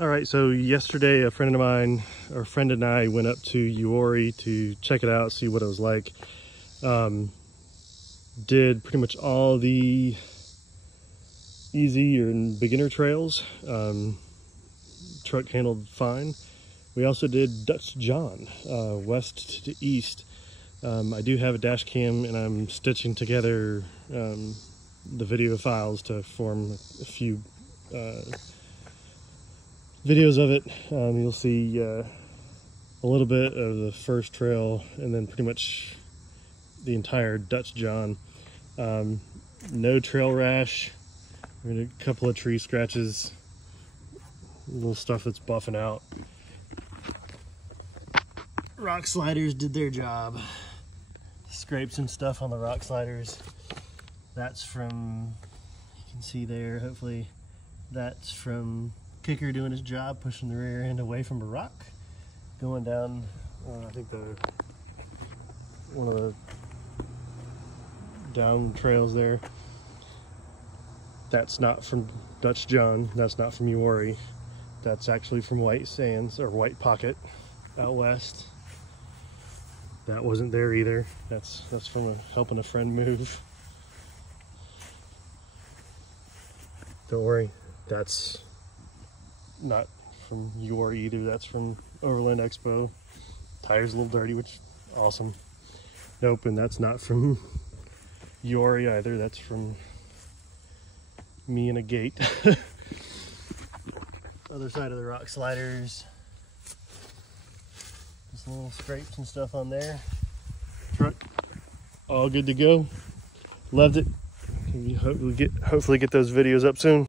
All right, so yesterday a friend of mine, or friend and I, went up to Uwharrie to check it out, see what it was like. Did pretty much all the easy and beginner trails. Truck handled fine. We also did Dutch John, west to east. I do have a dash cam and I'm stitching together the video files to form a few videos of it. You'll see a little bit of the first trail and then pretty much the entire Dutch John. No trail rash. A couple of tree scratches, little stuff that's buffing out. Rock sliders did their job. Scrapes and stuff on the rock sliders. That's from, you can see there, hopefully, that's from Kicker doing his job, pushing the rear end away from a rock. Going down, I think one of the down trails there. That's not from Dutch John, that's not from Uwharrie. That's actually from White Sands, or White Pocket, out west. That wasn't there either. That's from helping a friend move. Don't worry, that's not from Uwharrie either. That's from Overland Expo. Tire's a little dirty, which is awesome. Nope, and that's not from Uwharrie either. That's from me in a gate. Other side of the rock sliders. Just little scrapes and stuff on there. Truck all good to go. Loved it. Hopefully get those videos up soon.